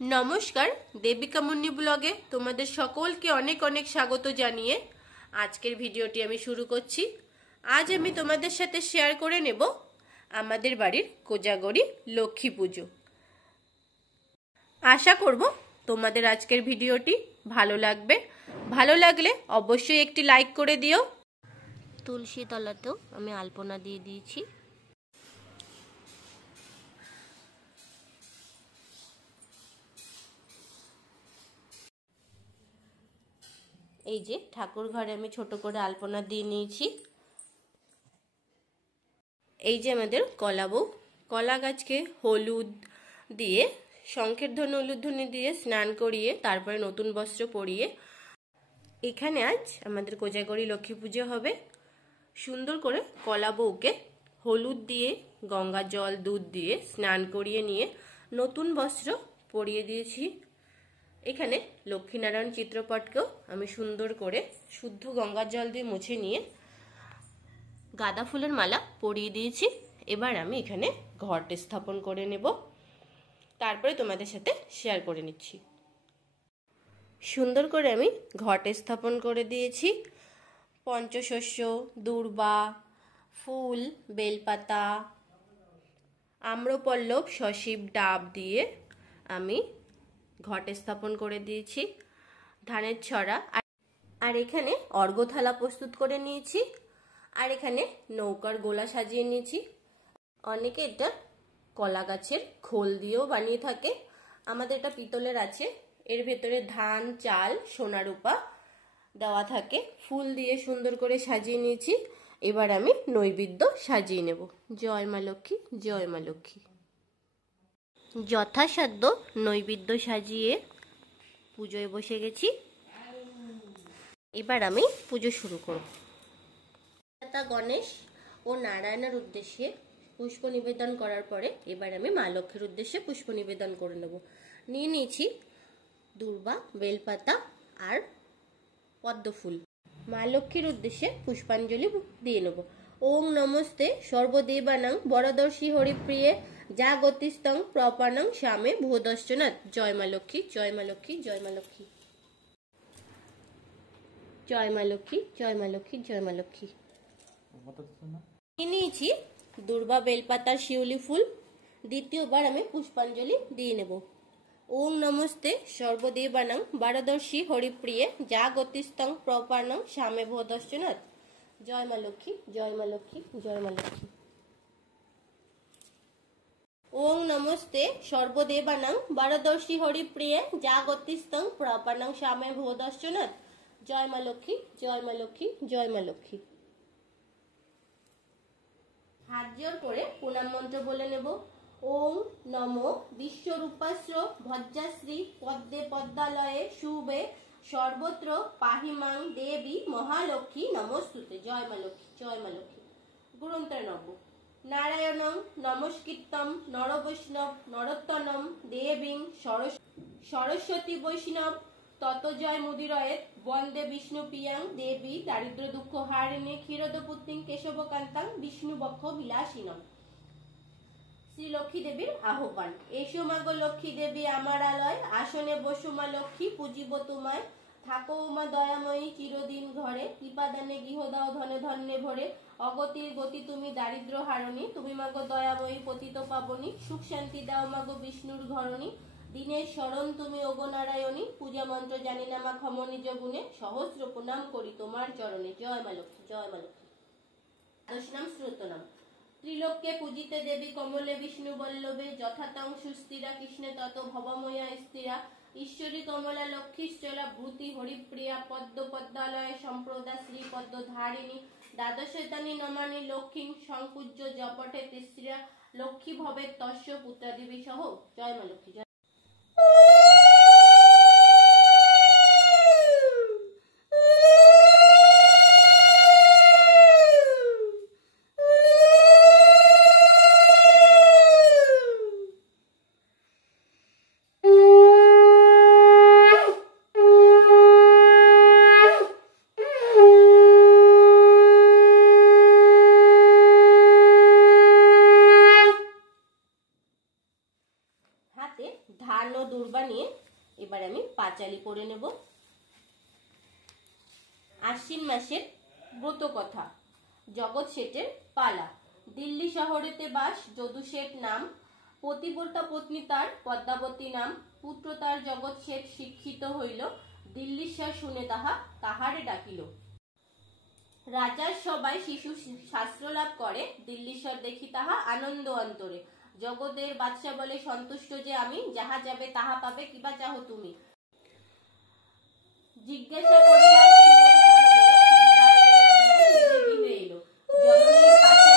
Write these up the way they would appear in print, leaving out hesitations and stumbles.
নমস্কার, দেবিকা মুন্নি ব্লগে তোমাদের সকলকে অনেক অনেক স্বাগত জানিয়ে আজকের ভিডিওটি আমি শুরু করছি। আজ আমি তোমাদের সাথে শেয়ার করে নেব আমাদের বাড়ির কোজাগরি লক্ষ্মী পুজো। আশা করব তোমাদের আজকের ভিডিওটি ভালো লাগবে। ভালো লাগলে অবশ্যই একটি লাইক করে দিও। তুলসী তলাতেও আমি আলপনা দিয়ে দিয়েছি। এই যে ঠাকুর ঘরে আমি ছোট করে আলপনা দিয়ে নিয়েছি। এই যে আমাদের কলা বউ, কলা গাছকে হলুদ দিয়ে শঙ্খের ধনু উলুধ্বনি দিয়ে স্নান করিয়ে তারপরে নতুন বস্ত্র পরিয়ে এখানে আজ আমাদের কোজাগরি লক্ষ্মী পুজো হবে। সুন্দর করে কলা বউকে হলুদ দিয়ে গঙ্গা জল দুধ দিয়ে স্নান করিয়ে নিয়ে নতুন বস্ত্র পরিয়ে দিয়েছি। এখানে লক্ষ্মীনারায়ণ চিত্রপটকেও আমি সুন্দর করে শুদ্ধ গঙ্গার জল দিয়ে মুছে নিয়ে গাঁদা ফুলের মালা পরিয়ে দিয়েছি। এবার আমি এখানে ঘট স্থাপন করে নেব, তারপরে তোমাদের সাথে শেয়ার করে নিচ্ছি। সুন্দর করে আমি ঘট স্থাপন করে দিয়েছি। পঞ্চশস্য, দূর্বা, ফুল, বেলপাতা, আম্রপল্লব, সশীব ডাব দিয়ে আমি ঘট স্থাপন করে দিয়েছি। ধানের ছড়া আর এখানে অর্ঘ্য থালা প্রস্তুত করে নিয়েছি। আর এখানে নৌকার গোলা সাজিয়ে নিয়েছি। অনেকে এটা কলা গাছের খোল দিয়েও বানিয়ে থাকে। আমাদের এটা পিতলের আছে। এর ভেতরে ধান, চাল, সোনা রূপা দেওয়া থাকে। ফুল দিয়ে সুন্দর করে সাজিয়ে নিয়েছি। এবার আমি নৈবেদ্য সাজিয়ে নেব। জয় মা লক্ষ্মী, জয় মা লক্ষ্মী। যথাসাধ্য নৈবেদ্য সাজিয়ে পুজোয় বসে গেছি। এবার আমি পুজো শুরু করব। গণেশ ও নারায়ণের উদ্দেশ্যে পুষ্প নিবেদন করার পরে এবার আমি মা লক্ষ্মীর উদ্দেশ্যে পুষ্প নিবেদন করে নেব। নিয়ে নিয়েছি দূর্বা, বেলপাতা আর পদ্ম ফুল। মা লক্ষ্মীর উদ্দেশ্যে পুষ্পাঞ্জলি দিয়ে নেব। ওং নমস্তে সর্বদেবানাং বরদর্শী হরিপ্রিয়ে যা গতিস্তং প্রপানং শ্যামে ভূদশ্চনাথ। জয় মা লক্ষ্মী, জয় মা লক্ষ্মী, জয় মা লক্ষ্মী, জয় মা লক্ষ্মী, জয় মা লক্ষ্মী, জয় মা লক্ষ্মী। নিয়েছি দূর্বা, বেলপাতার শিউলি ফুল। দ্বিতীয়বার আমি পুষ্পাঞ্জলি দিয়ে নেব। ওং নমস্তে সর্বদেবানাং বরদর্শী হরিপ্রিয়ে যা গতিস্তং প্রপানং শ্যামে ভূদশ্চনাথ। জয় মা লক্ষ্মী, জয় মা লক্ষ্মী, জয় মা লক্ষ্মী। ওং নমস্তে সর্বদেবানাং বরদর্শী হরিপ্রিয়ে যা গতিস্তং প্রপানং শ্যামে ভূদশ্চনাথ। জয় মা লক্ষ্মী, জয় মা লক্ষ্মী, জয় মা লক্ষ্মী। হাত জোড় করে প্রণাম মন্ত্র বলে নেব। ওং নমো বিশ্বরূপাশ্র ভজ্রাশ্রী পদ্মে পদ্মালয়ে শুভে সর্বত্র পাহিমাং দেবী মহালক্ষ্মী নমস্তুতে। জয় মা লক্ষ্মী, জয় মা লক্ষ্মী। গুরুন্তর নব নারায়ণং নমস্কৃত্যং নরবৈষ্ণব নরোত্তমং দেবীং সরস্বতী বৈষ্ণব তত জয় মুদিরয়েত বন্দে বিষ্ণু প্রিয়াং দেবী দারিদ্র দুঃখ হারিণী ক্ষীরোদপুত্রীং কেশবকান্তাং বিষ্ণু বক্ষ বিলাসিনম। শ্রী লক্ষ্মী দেবীর আহ্বান। এসো মাগো লক্ষ্মী দেবী আমার আলয়, আসনে বসো মা লক্ষ্মী পূজিব তোমায়। থাকো মা দয়াময়ী চিরদিন ঘরে, কৃপাদানে গৃহ দাও ধনে ধন্যে ভরে। অগতির গতি তুমি দারিদ্র হারণী, তুমি মাগো দয়াময়ী পতিত পাবনী। সুখ শান্তি দাও মাগো বিষ্ণুর ঘরণী, দিনের শরণ তুমি ওগো নারায়ণী। পূজা মন্ত্র জানি না মা ক্ষম নিজ গুণে, সহস্র প্রণাম করি তোমার চরণে। জয় মা লক্ষ্মী, জয় মা লক্ষ্মী। দ্বাদশ নাম শ্রুত নাম। ত্রিলোককে পূজিতে দেবী কমলে বিষ্ণু বল্লভে যথাতং সুস্থিরা কৃষ্ণে তত ভবময়া স্থিরা। ঈশ্বরী কমলা লক্ষ্মীশ্চলা ভূতি হরিপ্রিয়া পদ্ম পদ্মালয় সম্প্রদা শ্রী পদ্ম ধারিণী। দ্বাদশতানি নমানি লক্ষ্মী সংপূজ্য জপটে তিস্ত্রিয়া লক্ষ্মী ভবে তস্য পুত্রাদিবি সহ। জয় মা লক্ষ্মী। ধান ও দূর্বা নিয়ে এবার আমি পাঁচালি পড়ে নেব। আশ্বিন মাসের ব্রত কথা। জগৎ শেঠের পালা। দিল্লি শহরেতে বাস যদু শেঠ নাম, পতিব্রতা পত্নী তার পদ্মাবতী নাম। পুত্র তার জগৎ শেঠ শিক্ষিত হইল, দিল্লীশ্বর শুনে তাহা তাহারে ডাকিল। রাজার সবাই শিশু শাস্ত্র লাভ করে, দিল্লীশ্বর দেখি তাহা আনন্দ অন্তরে। জগতের বাদশা বলে সন্তুষ্ট যে আমি, যাহা যাবে তাহা পাবে, কিবা চাহ তুমি। জিজ্ঞাসা করিয়া এলো। জননীর পাশে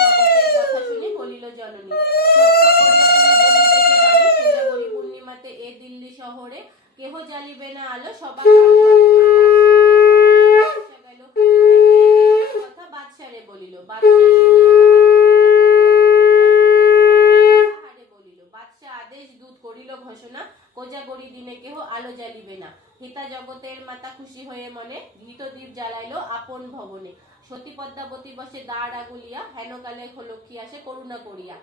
জগতের কথা শুনে বলিল জননী, সত্য করিয়া তুমি বলিবে যে বাণী, কোজাগরী পূর্ণিমাতে এ দিল্লি শহরে কেহ জ্বালিবে না আলো, সবার কথা বাদশারে বলিল। বাদশা আদেশ দূত করিল ঘোষণা, কোজাগরী দিনে কেহ আলো জ্বালিবে না। হিতা জগতের মাতা খুশি হয়ে মনে, ঘৃত দ্বীপ জ্বালাইল আপন ভবনে। সতী পদ্মাবতী বসে দাঁড় আগুলিয়া, হেনকালে লক্ষ্মী আসে করুণা করিয়া।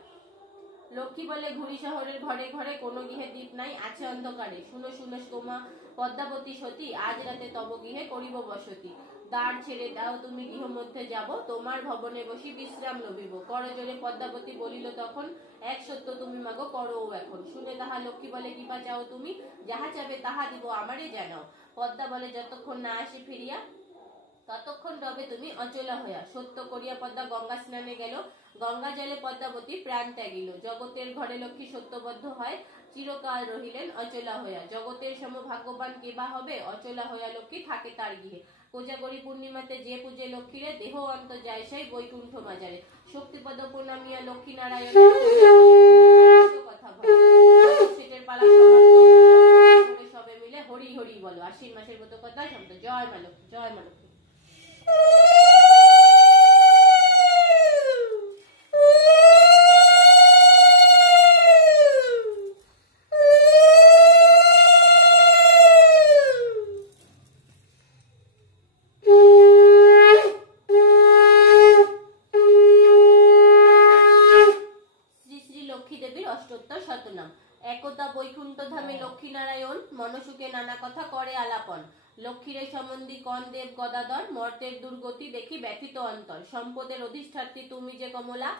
লক্ষ্মী বলে ঘুরি শহরের ঘরে ঘরে, কোনো গৃহে দ্বীপ নাই আছে অন্ধকারে। শুনো শুনো তোমা পদ্মাবতী সতী, আজ রাতে তব গৃহে করিব বসতি। দ্বার ছেড়ে দাও তুমি গৃহ মধ্যে যাব, তোমার ভবনে বসি বিশ্রাম লভিব। করজোরে পদ্মাবতী বলিল তখন, এক সত্য তুমি মাগো করো এখন। শুনে তাহা লক্ষ্মী বলে, কিবা চাও তুমি, যাহা চাবে তাহা দিব আমারে জানাও। পদ্মা বলে, যতক্ষণ না আসি ফিরিয়া ততক্ষণ রবে তুমি অচলা হইয়া। সত্য করিয়া পদ্মা গঙ্গা স্নানে গেল, গঙ্গা জলে পদ্মাবতী প্রাণ ত্যাগিল। জগতের ঘরে লক্ষ্মী সত্যবদ্ধ হয়, চিরকাল রহিলেন অচলা হইয়া। জগতের সম ভাগ্যবান কেবা হবে, অচলা হইয়া লক্ষ্মী থাকে তার গৃহে। কোজাগরী পূর্ণিমাতে যে পূজে লক্ষ্মীরে, দেহ অন্ত যায় সেই বৈকুণ্ঠ মাজারে। শক্তিপদ প্রণামিয়া লক্ষ্মী নারায়ণ কথা বলে। সেটের পালা সমাপ্ত, সবে মিলে হরি হরি বলো। আশ্বিন মাসের ব্রত কথা শব্দ। জয় মা লক্ষ্মী, জয় মা লক্ষ্মী। একতা বৈকুণ্ঠ ধামে লক্ষ্মী নারায়ণ, মনসুখে নানা কথা করে আলাপন। লক্ষ্মীরে সম্বন্ধী কন দেব গদাধর, মর্তের দুর্গতি দেখি ব্যথিত অন্তর। সম্পদের অধিষ্ঠাত্রী তুমি যে কমলা,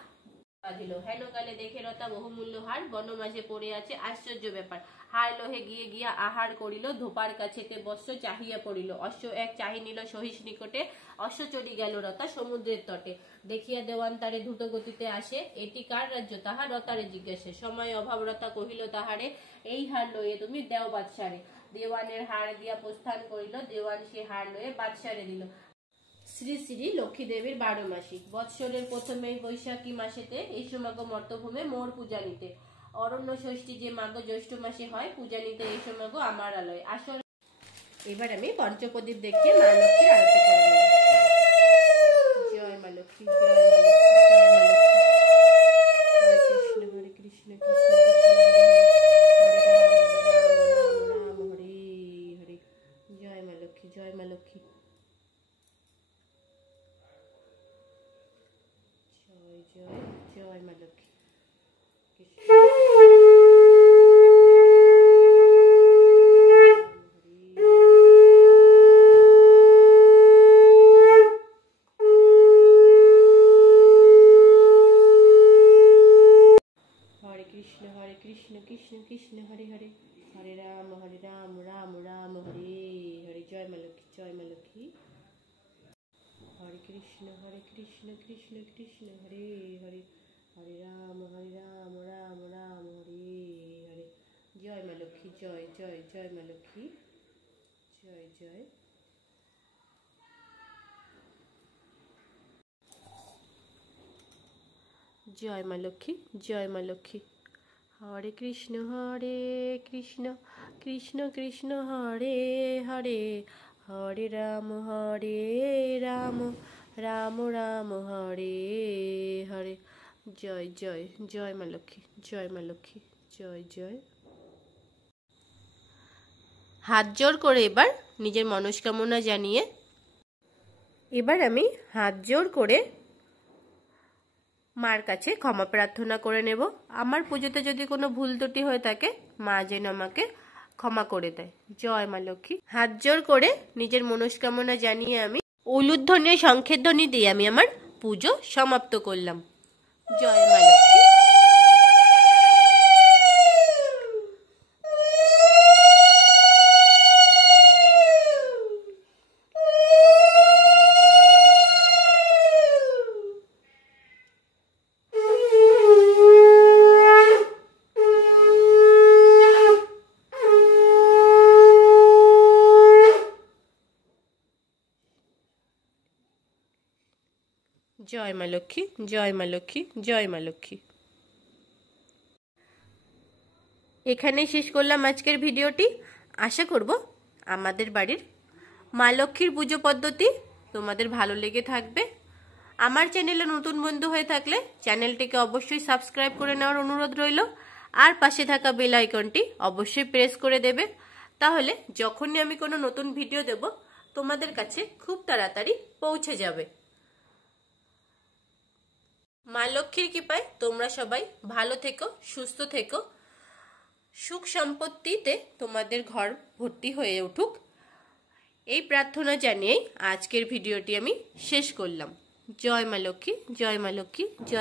হেনকালে দেখে রতা বহুমূল্য হার, বন মাঝে পড়ে আছে আশ্চর্য ব্যাপার। হার লোহে গিয়ে গিয়া আহার করিল, ধোপার কাছেতে বস্ত্র চাহিয়া পড়িল। অশ্ব এক চাহি নিল সহিস নিকটে, অশ্ব চড়ি গেল রতা সমুদ্রের তটে। দেখিয়া দেওয়ান তারে দ্রুত গতিতে আসে, এটি কার রাজ্য তাহা রতারে জিজ্ঞাসে। সময় অভাব রতা কহিল তাহারে, এই হার লইয়ে তুমি দেও বাদশারে। দেওয়ানের হার দিয়া প্রস্থান করিল, দেওয়ান সে হার লইয়ে বাদশারে দিল। শ্রী শ্রী লক্ষ্মী দেবীর 12 মাসি। বৎসরের প্রথমেই বৈশাখী মাসেতে এসো মাগো মর্তভূমে মোর পূজা নিতে। অরণ্য ষষ্ঠী যে মাগো জ্যৈষ্ঠ মাসে হয়, পূজা নিতে এসো মাগো আমার আলয়। আসল এবার আমি পঞ্চপ্রদীপ দেখিয়ে মা লক্ষ্মীর আরতি করে নেব। জয় মা লক্ষ্মী, জয় মা লক্ষ্মী, জয় মা লক্ষ্মী। হরে কৃষ্ণ হরে কৃষ্ণ, কৃষ্ণ কৃষ্ণ হরে হরে, হরে রাম রাম রাম হরে হরে। জয় মা লক্ষ্মী, জয় মা লক্ষ্মী। জয় জয় জয় মা লক্ষ্মী। হরে কৃষ্ণ হরে কৃষ্ণ, কৃষ্ণ কৃষ্ণ হরে হরে, হরে রাম রাম রাম হরে হরে। জয় মা লক্ষ্মী, জয় মা লক্ষ্মী। হরে কৃষ্ণ কৃষ্ণ কৃষ্ণ হরে হরে, হরে রাম রাম রাম হরে হরে। জয় মা লক্ষ্মী, জয় জয় জয় মা লক্ষ্মী, জয় জয়। জয় মা লক্ষ্মী, জয় মা লক্ষ্মী। হরে কৃষ্ণ কৃষ্ণ কৃষ্ণ হরে হরে, হরে রাম রাম রাম হরে হরে। জয় জয় জয় মা লক্ষ্মী, জয় মা লক্ষ্মী, জয় জয়। হাত জোড় করে এবার নিজের মনস্কামনা জানিয়ে, এবার আমি হাত জোড় করে মার কাছে ক্ষমা প্রার্থনা করে নেব। আমার পুজোতে যদি কোনো ভুল ত্রুটি হয়ে থাকে মা যেন আমাকে ক্ষমা করে দেয়। জয় মা লক্ষ্মী। হাত জোর করে নিজের মনস্কামনা জানিয়ে আমি উলুধ্বনি শঙ্খের ধ্বনি দিয়ে আমি আমার পুজো সমাপ্ত করলাম। জয় মা লক্ষ্মী। জয় মা লক্ষ্মী, জয় মা লক্ষ্মী, জয় মা লক্ষ্মী। এখানেই শেষ করলাম আজকের ভিডিওটি। আশা করব আমাদের বাড়ির মা লক্ষ্মীর পুজো পদ্ধতি তোমাদের ভালো লেগে থাকবে। আমার চ্যানেলে নতুন বন্ধু হয়ে থাকলে চ্যানেলটিকে অবশ্যই সাবস্ক্রাইব করে নেওয়ার অনুরোধ রইল, আর পাশে থাকা বেল আইকনটি অবশ্যই প্রেস করে দেবে। তাহলে যখনই আমি কোনো নতুন ভিডিও দেব তোমাদের কাছে খুব তাড়াতাড়ি পৌঁছে যাবে। মা লক্ষ্মীর কৃপায় তোমরা সবাই ভালো থেকো, সুস্থ থেকো, সুখ সম্পত্তিতে তোমাদের ঘর ভর্তি হয়ে উঠুক, এই প্রার্থনা জানিয়েই আজকের ভিডিওটি আমি শেষ করলাম। জয় মা লক্ষ্মী, জয় মা লক্ষ্মী, জয়।